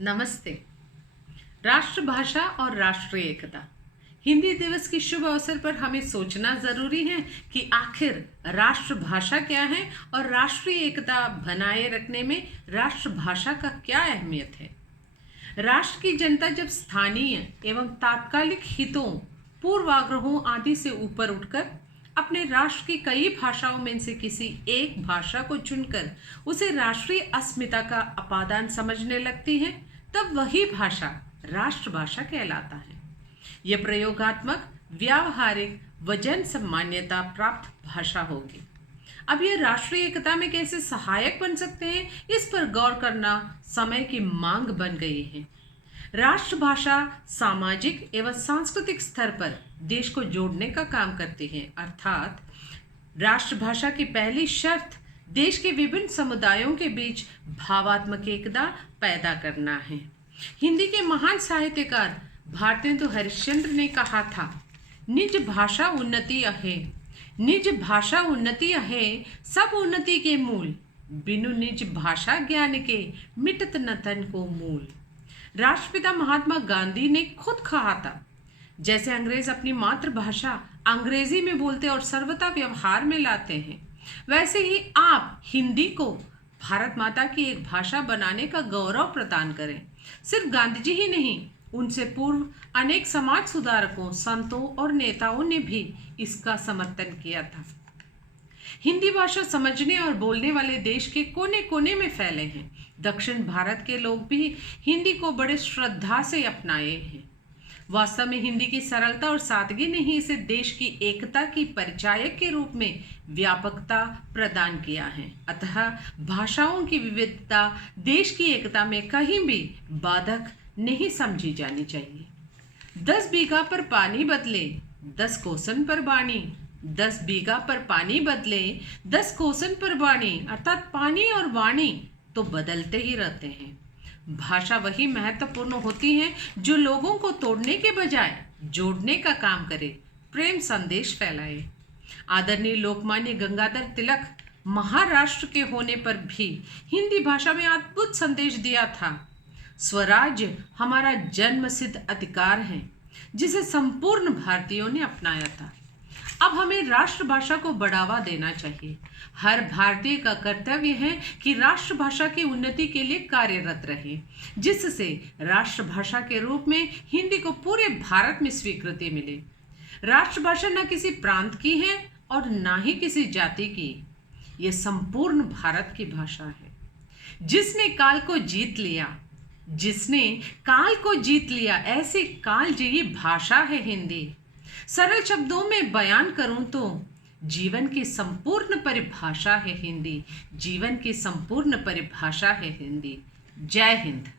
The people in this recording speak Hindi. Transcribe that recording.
नमस्ते। राष्ट्रभाषा और राष्ट्रीय एकता। हिंदी दिवस की शुभ अवसर पर हमें सोचना जरूरी है कि आखिर राष्ट्रभाषा क्या है और राष्ट्रीय एकता बनाए रखने में राष्ट्रभाषा का क्या अहमियत है। राष्ट्र की जनता जब स्थानीय एवं तात्कालिक हितों, पूर्वाग्रहों आदि से ऊपर उठकर अपने राष्ट्र की कई भाषाओं में से किसी एक भाषा को चुनकर उसे राष्ट्रीय अस्मिता का अपादान समझने लगती है, तब वही भाषा राष्ट्रभाषा कहलाता है। यह प्रयोगात्मक, व्यावहारिक व जन मान्यता प्राप्त भाषा होगी। अब यह राष्ट्रीय एकता में कैसे सहायक बन सकते हैं, इस पर गौर करना समय की मांग बन गई है। राष्ट्रभाषा सामाजिक एवं सांस्कृतिक स्तर पर देश को जोड़ने का काम करती है, अर्थात राष्ट्रभाषा की पहली शर्त देश के विभिन्न समुदायों के बीच भावात्मक एकता पैदा करना है। हिंदी के महान साहित्यकार भारतेंदु हरिश्चंद्र ने कहा था, निज भाषा उन्नति अहे, निज भाषा उन्नति अहे, सब उन्नति के मूल, बिनु निज भाषा ज्ञान के मिटत न तन को मूल। राष्ट्रपिता महात्मा गांधी ने खुद कहा था, जैसे अंग्रेज अपनी मातृभाषा अंग्रेजी में बोलते और सर्वथा व्यवहार में लाते हैं, वैसे ही आप हिंदी को भारत माता की एक भाषा बनाने का गौरव प्रदान करें। सिर्फ गांधी जी ही नहीं, उनसे पूर्व अनेक समाज सुधारकों, संतों और नेताओं ने भी इसका समर्थन किया था। हिंदी भाषा समझने और बोलने वाले देश के कोने कोने में फैले हैं। दक्षिण भारत के लोग भी हिंदी को बड़े श्रद्धा से अपनाए हैं। वास्तव में हिंदी की सरलता और सादगी ने ही इसे देश की एकता की परिचायक के रूप में व्यापकता प्रदान किया है। अतः भाषाओं की विविधता देश की एकता में कहीं भी बाधक नहीं समझी जानी चाहिए। 10 बीघा पर पानी बदले 10 कोसन पर बाणी, 10 बीघा पर पानी बदले 10 कोसन पर बाणी, अर्थात पानी और वाणी तो बदलते ही रहते हैं। भाषा वही महत्वपूर्ण होती है जो लोगों को तोड़ने के बजाय जोड़ने का काम करे, प्रेम संदेश फैलाए। आदरणीय लोकमान्य गंगाधर तिलक महाराष्ट्र के होने पर भी हिंदी भाषा में अद्भुत संदेश दिया था। स्वराज्य हमारा जन्मसिद्ध अधिकार है, जिसे संपूर्ण भारतीयों ने अपनाया था। अब हमें राष्ट्रभाषा को बढ़ावा देना चाहिए। हर भारतीय का कर्तव्य है कि राष्ट्रभाषा की उन्नति के लिए कार्यरत रहे, जिससे राष्ट्रभाषा के रूप में हिंदी को पूरे भारत में स्वीकृति मिले। राष्ट्रभाषा न किसी प्रांत की है और न ही किसी जाति की, ये संपूर्ण भारत की भाषा है। जिसने काल को जीत लिया, जिसने काल को जीत लिया, ऐसी कालजयी भाषा है हिंदी। सरल शब्दों में बयान करूं तो जीवन की संपूर्ण परिभाषा है हिंदी, जीवन की संपूर्ण परिभाषा है हिंदी। जय हिंद।